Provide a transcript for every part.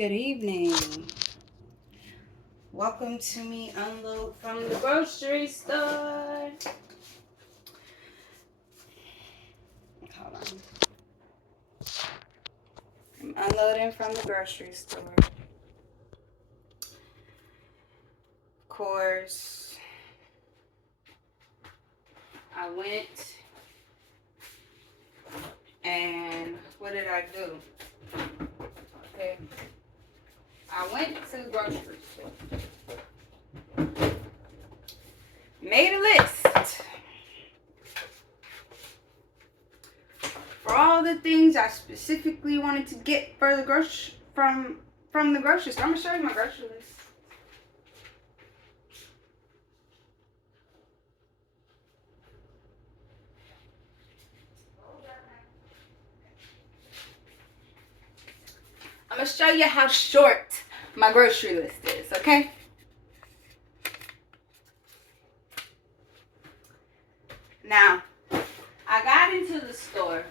Good evening. Welcome to me unload from the grocery store. Hold on. I'm unloading from the grocery store. Of course, I went and what did I do? Okay. I went to the grocery store. Made a list for all the things I specifically wanted to get for the from the grocery store. I'm gonna show you my grocery list. I'm gonna show you how short my grocery list is, okay? Now, I got into the store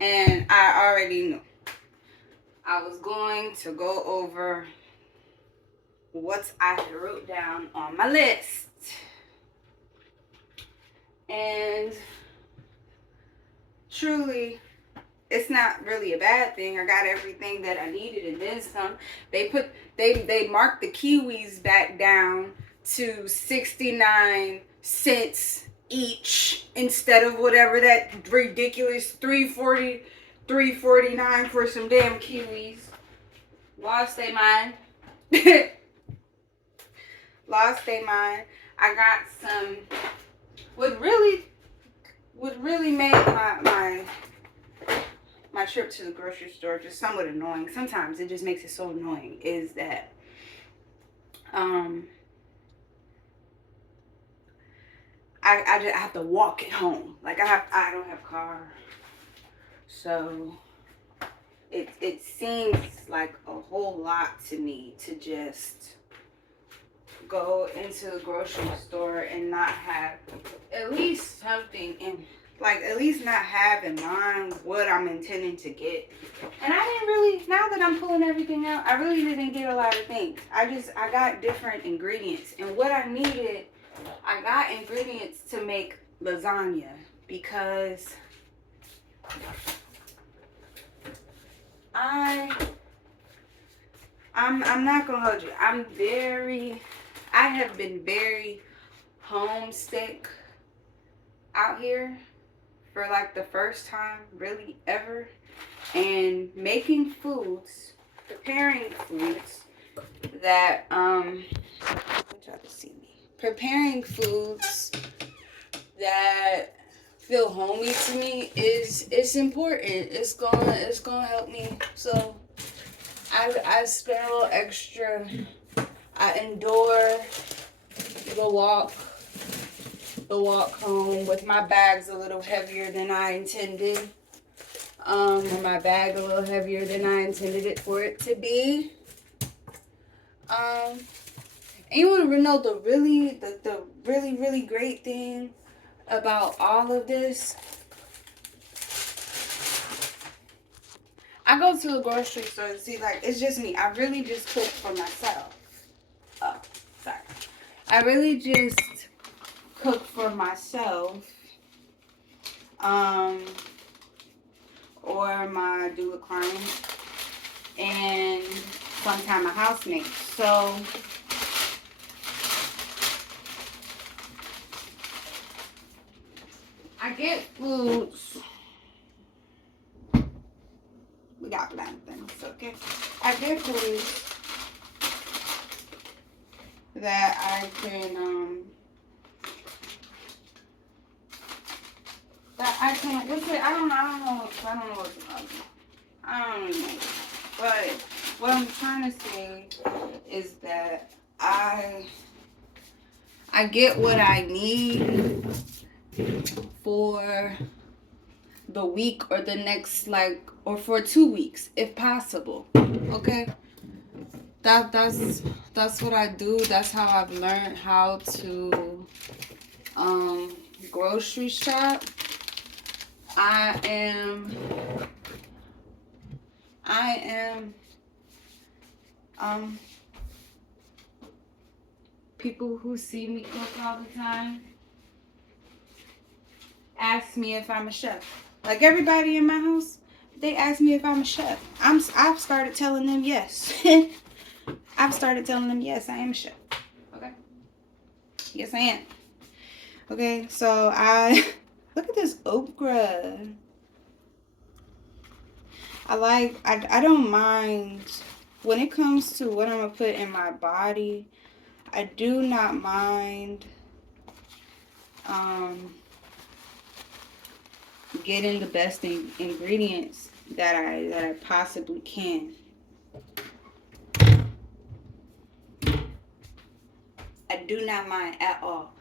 and I already knew I was going to go over what I had wrote down on my list. And truly, it's not really a bad thing. I got everything that I needed and then some. They marked the kiwis back down to 69 cents each instead of whatever that ridiculous $3.49 for some damn kiwis. Lost their mind. Lost their mind. I got some what really made my trip to the grocery store just somewhat annoying. Sometimes it just makes it so annoying is that I just have to walk it home. Like I don't have a car. So it seems like a whole lot to me to just go into the grocery store and not have at least something in, like at least not have in mind what I'm intending to get. And I didn't really, now that I'm pulling everything out, I really didn't get a lot of things. I got different ingredients, and what I needed, I got ingredients to make lasagna because I'm not gonna hold you. I have been very homesick out here for like the first time really ever, and making foods, preparing foods that try to see me. Preparing foods that feel homey to me is important. It's gonna help me. So I spent a little extra. I endure the walk home with my bags a little heavier than I intended. My bag a little heavier than I intended it for it to be. And you want to know the really great thing about all of this? I go to the grocery store to see, like, it's just me. I really just cook for myself. Oh, sorry. I really just cook for myself. Or my doula clients. And sometimes my housemate. So I get foods. We got bland things, okay? I get foods that I can what's it? I don't know what's about. I don't know. But what I'm trying to say is that I get what I need for the week or the next, like, or for 2 weeks if possible. Okay? That's what I do. That's how I've learned how to grocery shop. I am I am people who see me cook all the time ask me if I'm a chef. Like everybody in my house, they ask me if I'm a chef. I've started telling them yes. I've started telling them yes, I am a chef. Okay. Yes, I am. Okay, so I look at this okra. I don't mind when it comes to what I'm gonna put in my body. I do not mind getting the best ingredients that I possibly can. I do not mind at all.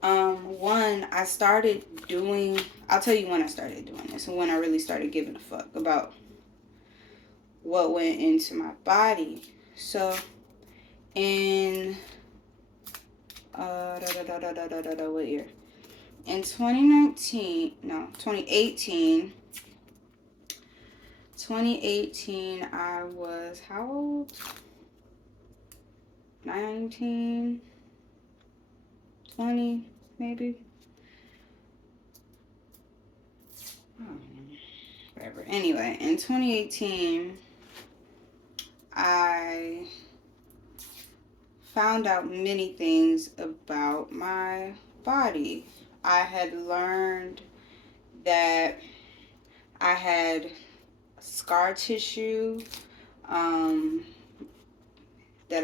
One, I started doing, I'll tell you when I started doing this and when I really started giving a fuck about what went into my body. So, in, what year? In 2018, I was how old? 19, 20, maybe. Whatever. Anyway, in 2018, I found out many things about my body. I had learned that I had scar tissue that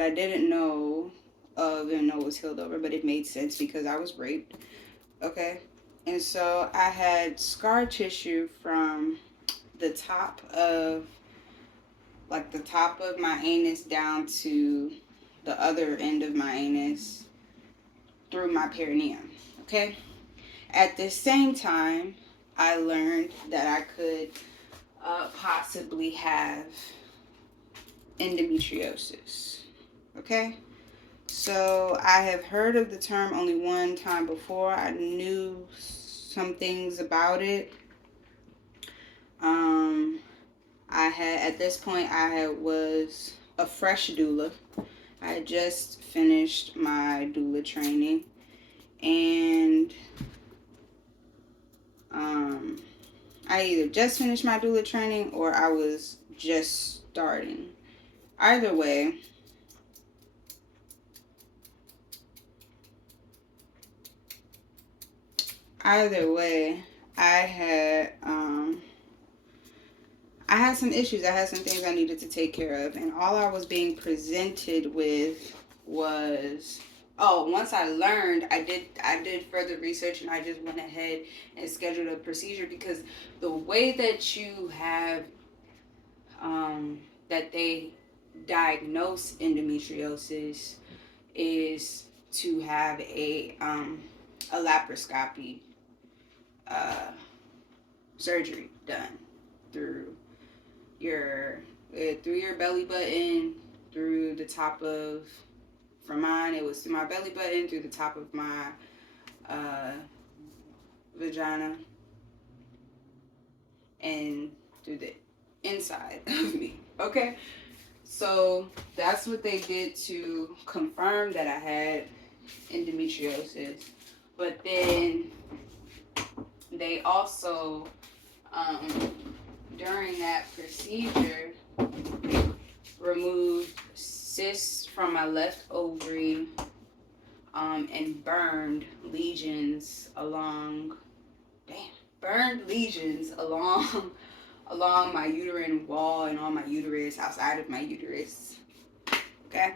I didn't know of and know was healed over, but it made sense because I was raped. Okay. And so I had scar tissue from the top of my anus down to the other end of my anus through my perineum. Okay. At the same time, I learned that I could possibly have endometriosis. Okay. So I have heard of the term only one time before. I knew some things about it. At this point I was a fresh doula. I had just finished my doula training, and I either just finished my doula training or I was just starting. Either way, I had some issues. I had some things I needed to take care of, and all I was being presented with was, once I learned, I did further research, and I just went ahead and scheduled a procedure, because the way that you have that they diagnose endometriosis is to have a laparoscopy surgery done through your belly button, through the top of, for mine it was through my belly button, through the top of my vagina, and through the inside of me. Okay, so that's what they did to confirm that I had endometriosis. But then they also, during that procedure, removed cysts from my left ovary, and burned lesions along my uterine wall and on my uterus, outside of my uterus. Okay.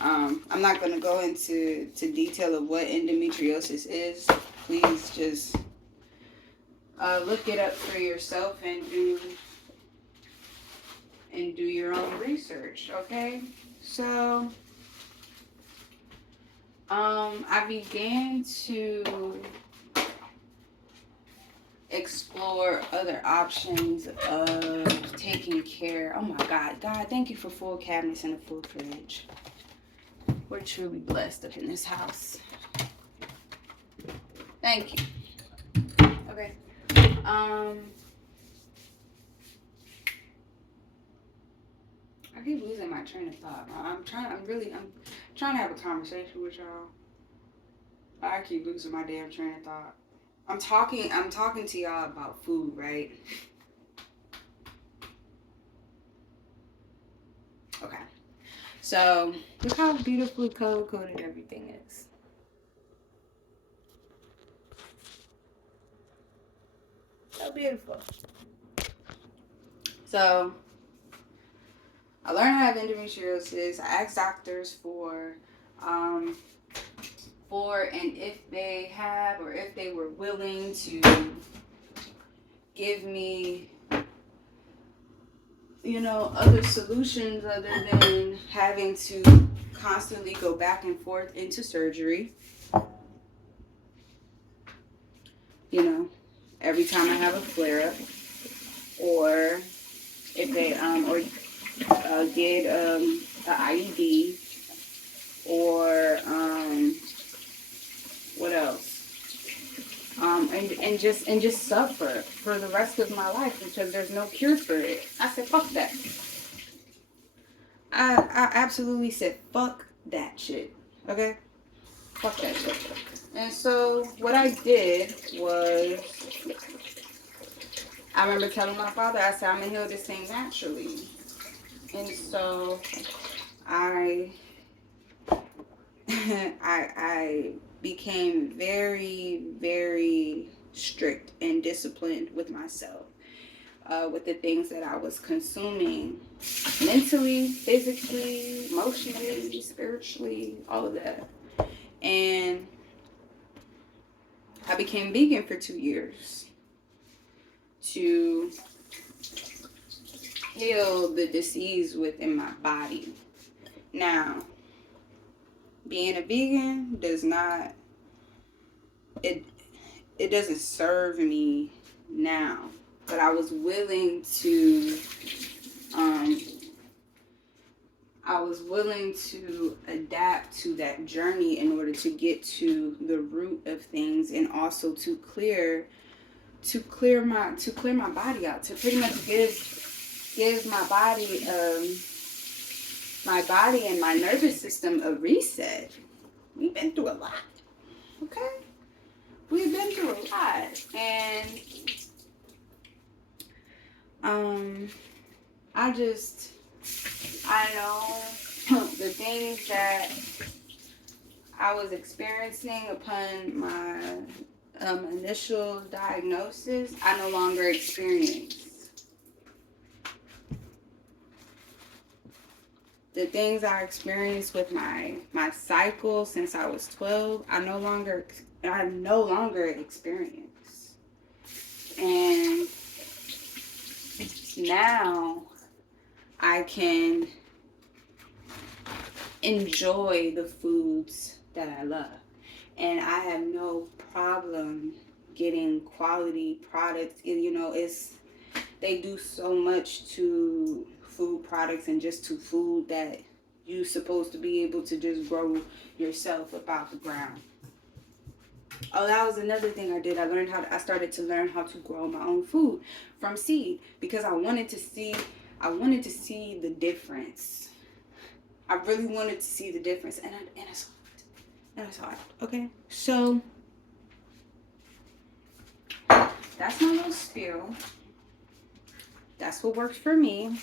I'm not going to go into detail of what endometriosis is. Please just look it up for yourself and do your own research. Okay. So I began to explore other options of taking care. Oh my God, thank you for full cabinets and a full fridge. We're truly blessed up in this house. Thank you. Okay. I keep losing my train of thought. I'm trying to have a conversation with y'all. I keep losing my damn train of thought. I'm talking to y'all about food, right? Okay. So look how beautifully color coded everything is. So beautiful. So I learned I have endometriosis. I asked doctors um, and if they have or if they were willing to give me, other solutions other than having to constantly go back and forth into surgery. Every time I have a flare up, or if they get an IUD, or what else? And just suffer for the rest of my life because there's no cure for it. I said, fuck that. I absolutely said, fuck that shit. Okay? Fuck that shit. And so what I did was, I remember telling my father, I said, I'm gonna heal this thing naturally. And so I I became very, very strict and disciplined with myself, with the things that I was consuming, mentally, physically, emotionally, spiritually, all of that. And I became vegan for 2 years to heal the disease within my body. Now, being a vegan it doesn't serve me now, but I was willing to adapt to that journey in order to get to the root of things, and also to clear my body out, to pretty much give my body and my nervous system a reset. We've been through a lot, okay? We've been through a lot, and I know the things that I was experiencing upon my initial diagnosis, I no longer experience. The things I experienced with my cycle since I was 12, I no longer experience. And now I can enjoy the foods that I love. And I have no problem getting quality products. They do so much to food products and just to food that you're supposed to be able to just grow yourself up out the ground. Oh, that was another thing I did. I started to learn how to grow my own food from seed, because I wanted to see the difference. I really wanted to see the difference, and I saw it. Okay, so that's my little spiel. That's what works for me.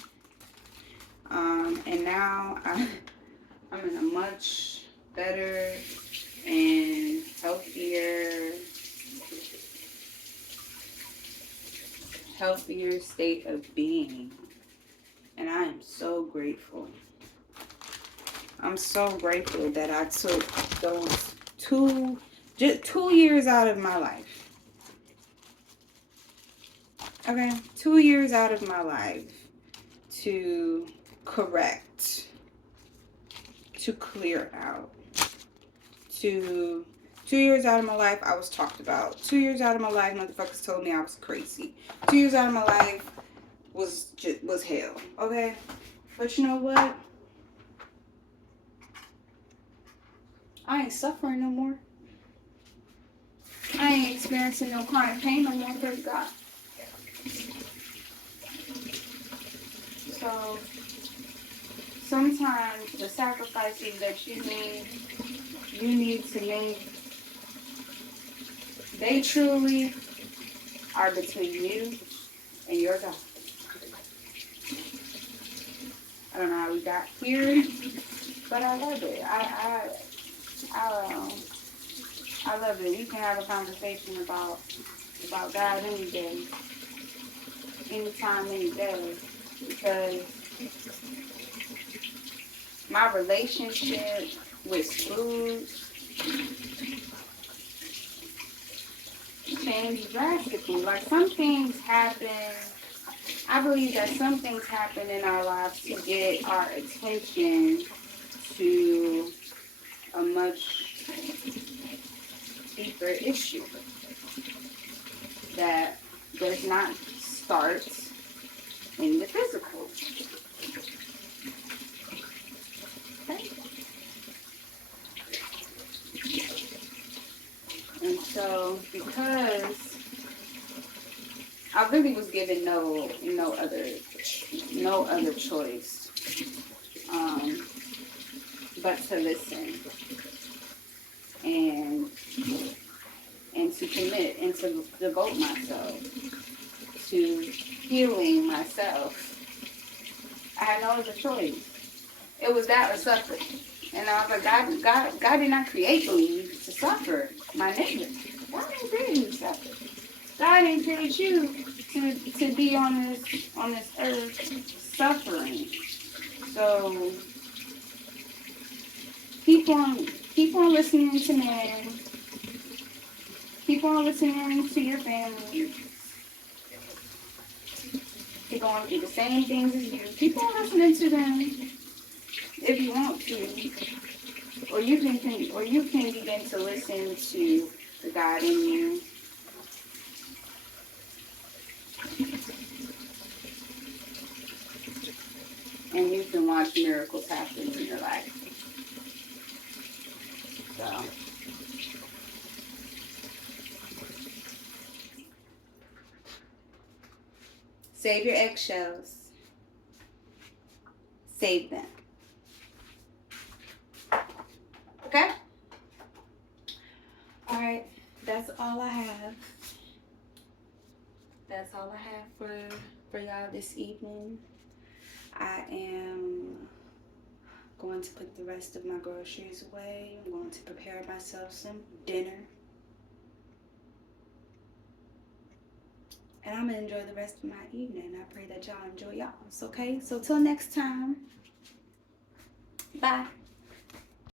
And now I'm in a much better and healthier state of being. And I am so grateful. I'm so grateful that I took those 2 years out of my life. Okay, 2 years out of my life to correct, to clear out. 2 years out of my life, I was talked about. 2 years out of my life, motherfuckers told me I was crazy. 2 years out of my life was hell. Okay, but you know what? I ain't suffering no more. I ain't experiencing no chronic pain no more, praise God. So sometimes the sacrifices that you need to make, they truly are between you and your God. I don't know how we got here, but I love it. I love it. We can have a conversation about God any day, anytime, any day, because my relationship with food changed drastically. Like, some things happen. I believe that some things happen in our lives to get our attention to a much deeper issue that does not start in the physical. Okay? And so, because I really was given no other choice but to listen and to commit and to devote myself to healing myself. I had no other choice. It was that or suffer. And I was like, God did not create me to suffer, my neighbor. God didn't create you to suffer. God didn't create you to be on this earth suffering. So keep on listening to men. Keep on listening to your family. They're going to do the same things as you. Keep on listening to them if you want to, or you can begin to listen to the God in you. And you can watch miracles happen in your life. So, save your eggshells. Save them. Okay? Alright, that's all I have. That's all I have for y'all this evening. I am going to put the rest of my groceries away. I'm going to prepare myself some dinner. And I'm going to enjoy the rest of my evening. I pray that y'all enjoy y'all's, okay? So till next time. Bye.